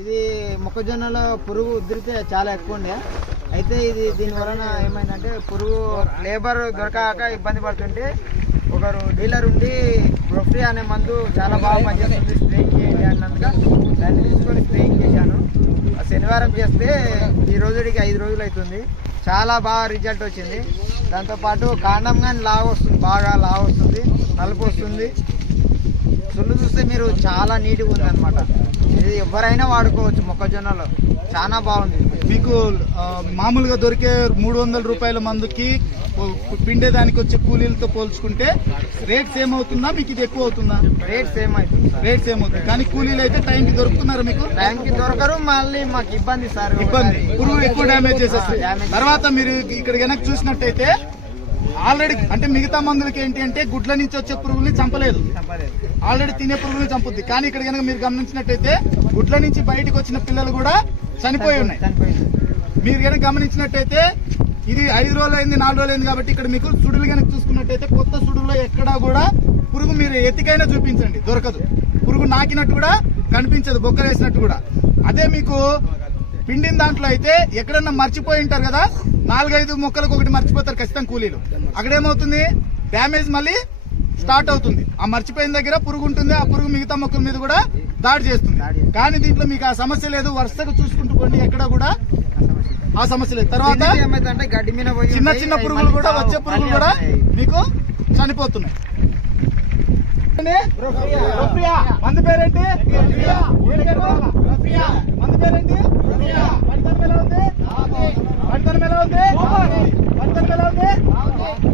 ఇది మొక్కజొన్నలో పురుగు ఉధృతి చాలా ఎక్కువ ఉండే. అయితే ఇది దీని వలన ఏమైందంటే పురుగు లేబర్ దొరకక ఇబ్బంది పడుతుంటే ఒకరు డీలర్ ఉండి ప్రొఫ్రీ అనే మందు చాలా బాగా పనిచేస్తుంది స్ప్రేయింగ్ చేయండి అన్నందుగా దాన్ని తీసుకొని స్ప్రేయింగ్ చేశాను. ఆ శనివారం చేస్తే ఈ రోజుడికి ఐదు రోజులు అవుతుంది. చాలా బాగా రిజల్ట్ వచ్చింది. దాంతోపాటు కాండం కానీ లావు వస్తుంది బాగా లావు వస్తుంది నలుపు వస్తుంది. చూస్తే మీరు చాలా నీట్గా ఉంది అనమాట ఇది ఎవరైనా వాడుకోవచ్చు మొక్కజొన్నలో. చాలా బాగుంది. మీకు మామూలుగా దొరికే మూడు వందల రూపాయల మందుకి పిండేదానికి వచ్చే కూలీలతో పోల్చుకుంటే రేట్ సేమ్ అవుతుందా మీకు ఇది ఎక్కువ అవుతుందా? రేట్ సేమ్ అవుతుంది రేట్ సేమ్ అవుతుంది కానీ కూలీలు అయితే టైంకి దొరుకుతున్నారు మీకు? టైంకి దొరకరు మళ్ళీ మాకు ఇబ్బంది సార్. ఇబ్బంది. పురుగు ఎక్కువ డ్యామేజ్ డ్యామేజ్ తర్వాత మీరు ఇక్కడ కనుక చూసినట్టయితే ఆల్రెడీ అంటే మిగతా మందులకి ఏంటి అంటే గుడ్ల నుంచి వచ్చే పురుగుల్ని చంపలేదు. ఆల్రెడీ తినే పురుగుల్ని చంపుద్ది. కానీ ఇక్కడ కనుక మీరు గమనించినట్టయితే గుడ్ల నుంచి బయటకు వచ్చిన పిల్లలు కూడా చనిపోయి ఉన్నాయి. మీరు కనుక గమనించినట్టయితే ఇది ఐదు రోజులు అయింది నాలుగు రోజులు అయింది కాబట్టి ఇక్కడ మీకు సుడులు కనుక చూసుకున్నట్టయితే కొత్త సుడుల్లో ఎక్కడా కూడా పురుగు మీరు ఎతికైనా చూపించండి. దొరకదు. పురుగు నాకినట్టు కూడా కనిపించదు బొక్కలు వేసినట్టు కూడా. అదే మీకు పిండిన దాంట్లో అయితే ఎక్కడన్నా మర్చిపోయి ఉంటారు కదా నాలుగైదు మొక్కలకు ఒకటి మర్చిపోతారు ఖచ్చితంగా కూలీలు. అక్కడేమవుతుంది? డ్యామేజ్ మళ్ళీ స్టార్ట్ అవుతుంది. ఆ మర్చిపోయిన దగ్గర పురుగు ఉంటుంది ఆ పురుగు మిగతా మొక్కల మీద కూడా దాడి చేస్తుంది. కానీ దీంట్లో మీకు ఆ సమస్య లేదు వరుసగా చూసుకుంటూ పోండి ఎక్కడ కూడా ఆ సమస్య లేదు. తర్వాత దీనికి ఏమైందంటే గడ్డి మీద పోయి చిన్న చిన్న పురుగులు కూడా. వచ్చే పురుగులు కూడా. మీకు చనిపోతున్నాయి. మందు పేరేంటి? మందు పేరేంటి? పనితనం ఎలా ఉంది పనితనం ఎలా ఉంది